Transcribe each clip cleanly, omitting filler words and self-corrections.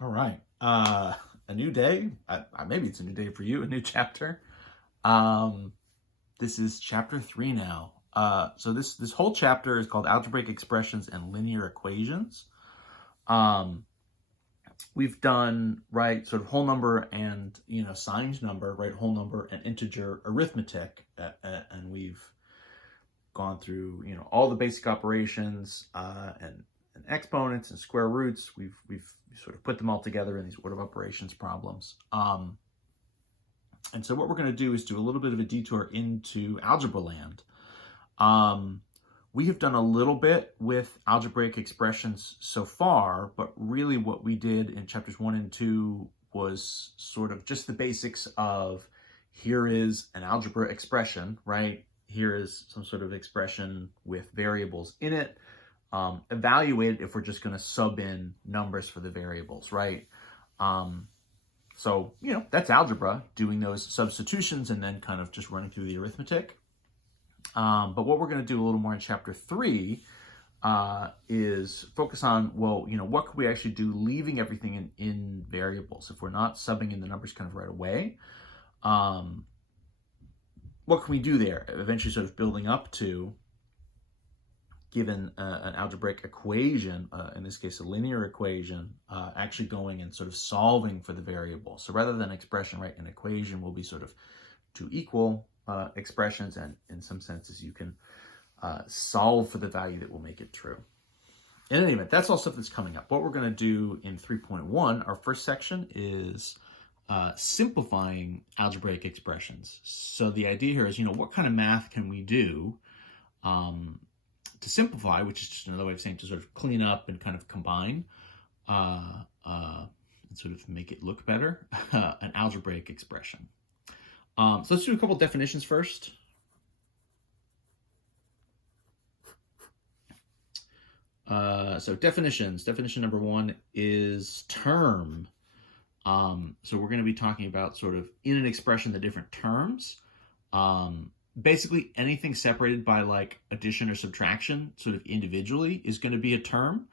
All right. A new day. Maybe it's a new day for you, a new chapter. Um, this is chapter 3 now. So this whole chapter is called Algebraic Expressions and Linear Equations. Um, we've done, right, sort of whole number and, signed number, right, whole number and integer arithmetic. And we've gone through, all the basic operations and exponents and square roots. We've sort of put them all together in these order of operations problems. And so what we're going to do is do a little bit of a detour into algebra land. We have done a little bit with algebraic expressions so far, but really what we did in chapters 1 and 2 was sort of just the basics of here is an algebra expression, right? Here is some sort of expression with variables in it. Evaluate it if we're just going to sub in numbers for the variables, right? So, that's algebra, doing those substitutions and then kind of just running through the arithmetic. But what we're going to do a little more in chapter 3 is focus on, well, what could we actually do leaving everything in variables? If we're not subbing in the numbers kind of right away, what can we do there? Eventually sort of building up to, given an algebraic equation, in this case a linear equation, actually going and sort of solving for the variable. So rather than expression, right, an equation will be sort of two equal expressions, and in some senses you can solve for the value that will make it true. In any event, that's all stuff that's coming up. What we're going to do in 3.1, our first section, is simplifying algebraic expressions. So the idea here is, what kind of math can we do to simplify, which is just another way of saying to sort of clean up and kind of combine and sort of make it look better, an algebraic expression. So let's do a couple definitions first. So definitions. Definition number 1 is term. So we're going to be talking about sort of in an expression the different terms. Basically anything separated by like addition or subtraction sort of individually is going to be a term.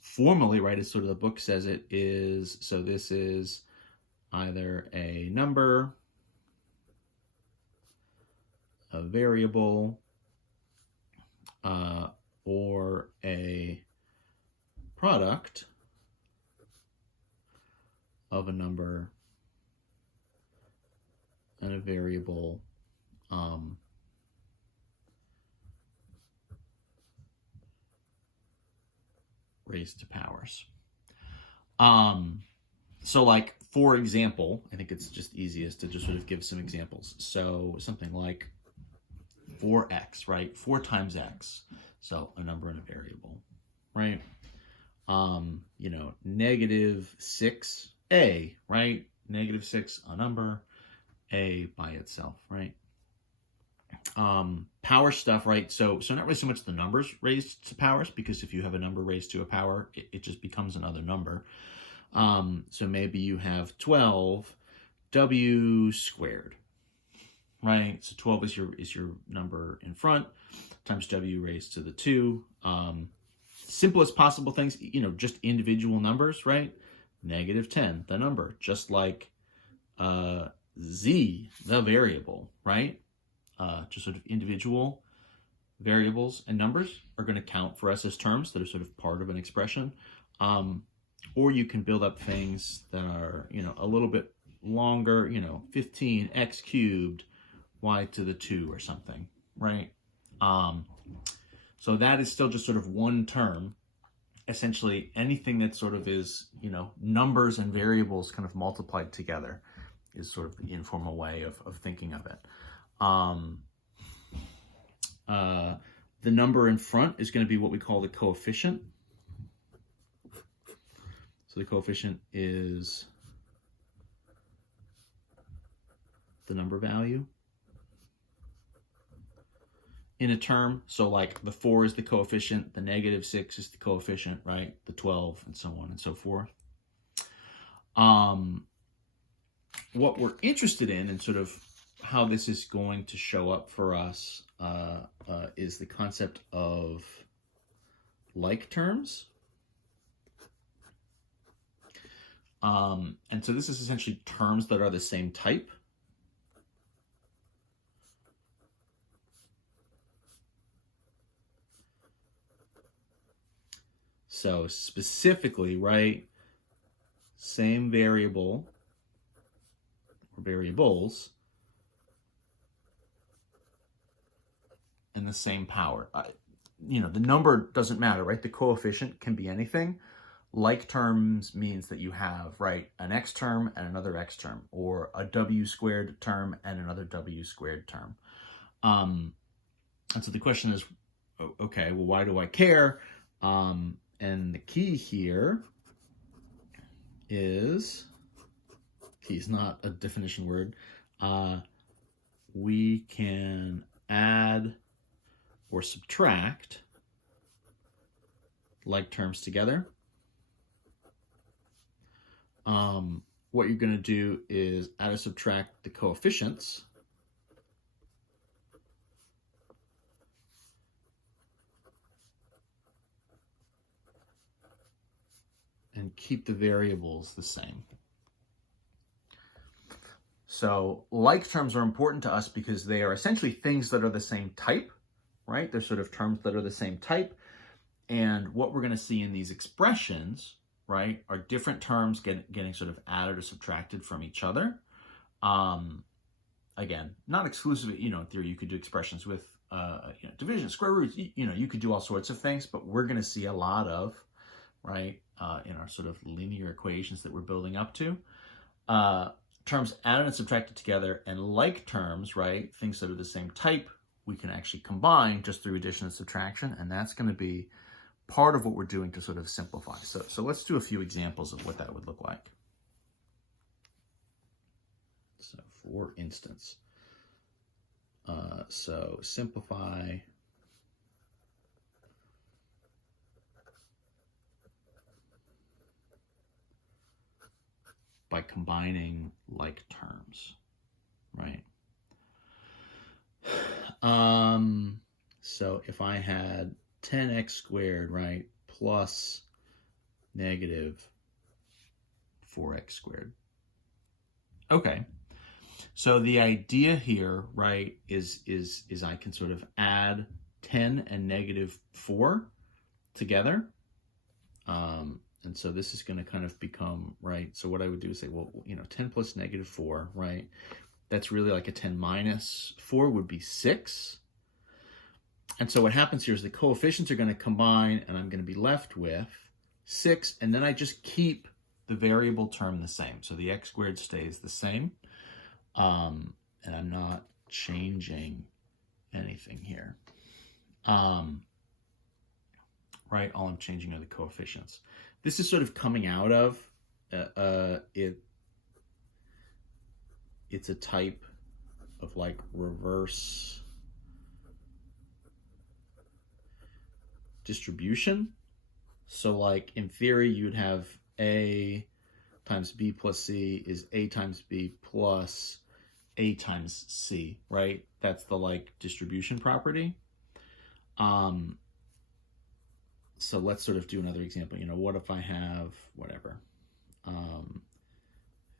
Formally, right, as sort of the book says it is, so this is either a number, a variable, or a product of a number and a variable raised to powers. So like, for example, I think it's just easiest to just sort of give some examples. So something like 4x, right? 4 times x. So a number and a variable, right? Negative 6a, right? Negative 6, a number, a by itself, right? Power stuff, right? So not really so much the numbers raised to powers, because if you have a number raised to a power, it just becomes another number. So maybe you have 12w squared, right? So 12 is your number in front times w raised to the 2. Simplest possible things, just individual numbers, right? Negative 10, the number, just like z, the variable, right? Just sort of individual variables and numbers are going to count for us as terms that are sort of part of an expression. Or you can build up things that are, a little bit longer, 15 x cubed y to the 2 or something, right? So that is still just sort of one term. Essentially anything that sort of is, numbers and variables kind of multiplied together is sort of the informal way of thinking of it. The number in front is going to be what we call the coefficient. So the coefficient is the number value in a term. So like the 4 is the coefficient, the negative 6 is the coefficient, right? The 12 and so on and so forth. What we're interested in and sort of how this is going to show up for us is the concept of like terms. And so this is essentially terms that are the same type. So specifically, right, same variable or variables and the same power. The number doesn't matter, right? The coefficient can be anything. Like terms means that you have, right, an x term and another x term, or a w squared term and another w squared term. And so the question is, okay, well, why do I care? And the key here is, key is not a definition word, we can add or subtract like terms together. What you're going to do is add or subtract the coefficients. And keep the variables the same. So like terms are important to us because they are essentially things that are the same type, right? They're sort of terms that are the same type. And what we're going to see in these expressions, right, are different terms getting sort of added or subtracted from each other. Again, not exclusively, in theory, you could do expressions with, division, square roots, you could do all sorts of things, but we're going to see a lot of, right, in our sort of linear equations that we're building up to. Terms added and subtracted together, and like terms, right, things that are the same type, we can actually combine just through addition and subtraction, and that's going to be part of what we're doing to sort of simplify. So let's do a few examples of what that would look like. So for instance, so simplify by combining like terms, right? So if I had 10x squared, right, plus negative 4x squared. Okay. So the idea here, right, is I can sort of add 10 and negative 4 together. And so this is going to kind of become, right, so what I would do is say, well, 10 plus negative 4, right, that's really like a 10 minus 4 would be 6. And so what happens here is the coefficients are going to combine, and I'm going to be left with 6, and then I just keep the variable term the same. So the x squared stays the same, and I'm not changing anything here. Right, all I'm changing are the coefficients. This is sort of coming out of it's a type of like reverse distribution. So like in theory, you'd have A times B plus C is A times B plus A times C, right? That's the like distribution property. So let's sort of do another example. What if I have, whatever,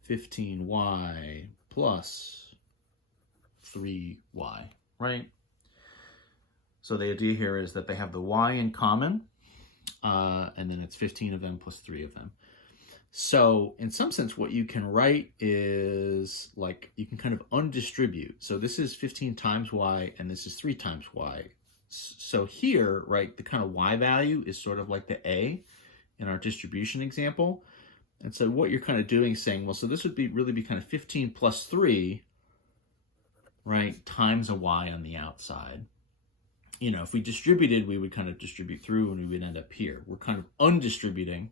15y plus 3y, right? So the idea here is that they have the y in common, and then it's 15 of them plus 3 of them. So in some sense, what you can write is like, you can kind of undistribute. So this is 15 times y, and this is 3 times y. So here, right, the kind of y value is sort of like the a in our distribution example. And so what you're kind of doing is saying, well, so this would really be kind of 15 plus 3, right, times a y on the outside. If we distributed, we would kind of distribute through and we would end up here. We're kind of undistributing.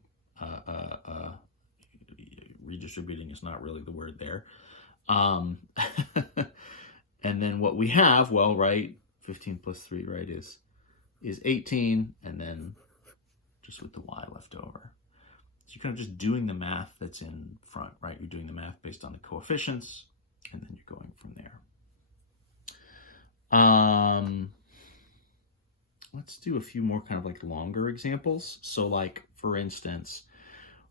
Redistributing is not really the word there. And then what we have, well, right, 15 plus 3, right, is 18, and then just with the y left over. So you're kind of just doing the math that's in front, right? You're doing the math based on the coefficients, and then you're going from there. Let's do a few more kind of like longer examples. So like, for instance,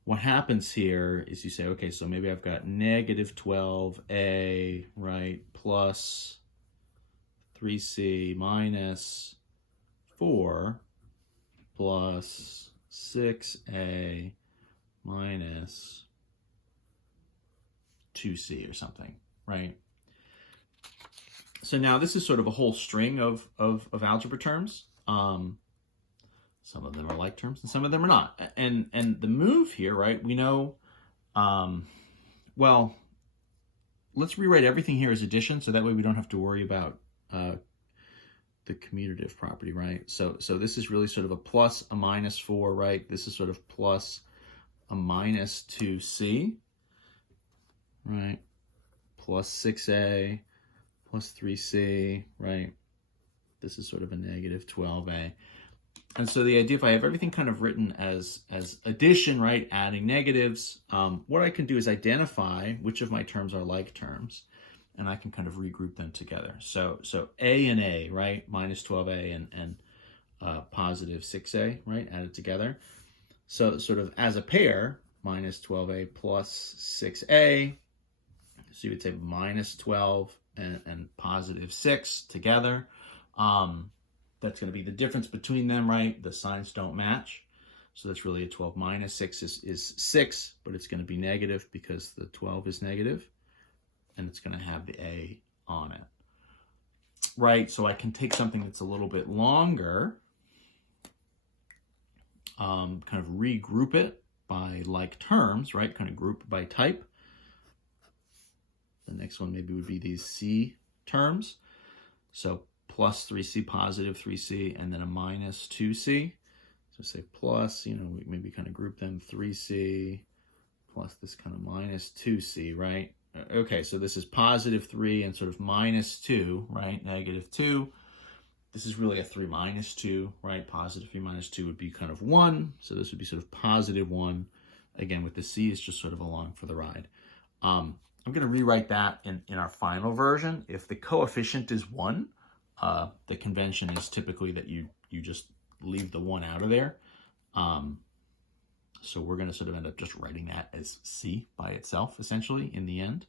what happens here is you say, okay, so maybe I've got negative 12a, right, plus 3c minus 4 plus 6a minus 2c or something, right? So now this is sort of a whole string of algebra terms. Some of them are like terms and some of them are not. And the move here, right, we know, well, let's rewrite everything here as addition so that way we don't have to worry about the commutative property, right? So this is really sort of a plus, a minus 4, right? This is sort of plus a minus 2c, right? Plus 6a, plus 3c, right? This is sort of a negative 12a. And so the idea, if I have everything kind of written as addition, right, adding negatives, what I can do is identify which of my terms are like terms, and I can kind of regroup them together. So a and a, right, minus 12a and positive 6a, right, added together. So sort of as a pair, minus 12a plus 6a, so you would say minus 12 and positive 6 together. That's going to be the difference between them, right? The signs don't match. So that's really a 12 minus 6 is 6, but it's going to be negative because the 12 is negative, and it's going to have the a on it, right? So I can take something that's a little bit longer, kind of regroup it by like terms, right? Kind of group by type. The next one maybe would be these c terms. So plus 3c, positive 3c, and then a minus 2c. So say plus, we maybe kind of group them 3c plus this kind of minus 2c, right? Okay, so this is positive 3 and sort of minus 2, right? Negative 2. This is really a 3 minus 2, right? Positive 3 minus 2 would be kind of 1. So this would be sort of positive 1. Again, with the c, it's just sort of along for the ride. I'm going to rewrite that in our final version. If the coefficient is 1, the convention is typically that you just leave the 1 out of there. So we're going to sort of end up just writing that as c by itself, essentially, in the end.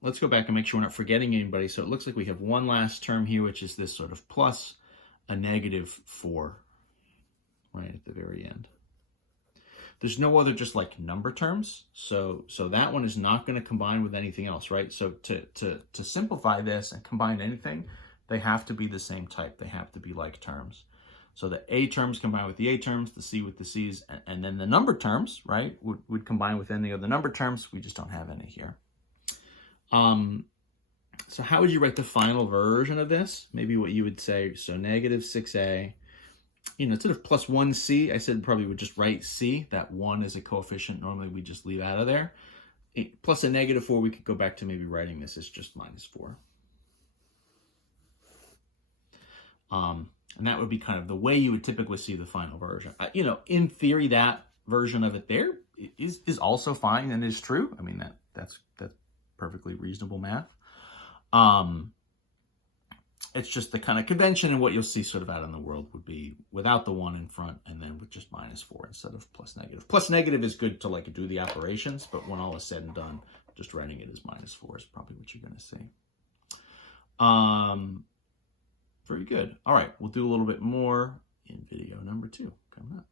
Let's go back and make sure we're not forgetting anybody. So it looks like we have one last term here, which is this sort of plus a negative 4, right, at the very end. There's no other just like number terms. So that one is not going to combine with anything else, right? So to simplify this and combine anything, they have to be the same type. They have to be like terms. So the a terms combine with the a terms, the c with the c's, and then the number terms, right, would combine with any of the number terms. We just don't have any here. So how would you write the final version of this? Maybe what you would say, so negative 6a, instead of plus 1c, I said probably would just write c. That 1 is a coefficient normally we just leave out of there. Plus a negative 4, we could go back to maybe writing this as just minus 4. And that would be kind of the way you would typically see the final version. In theory, that version of it there is also fine and is true. I mean, that's perfectly reasonable math. It's just the kind of convention, and what you'll see sort of out in the world would be without the 1 in front and then with just minus 4 instead of plus negative. Plus negative is good to like do the operations, but when all is said and done, just writing it as minus 4 is probably what you're going to see. Very good. All right, we'll do a little bit more in video number 2 coming up.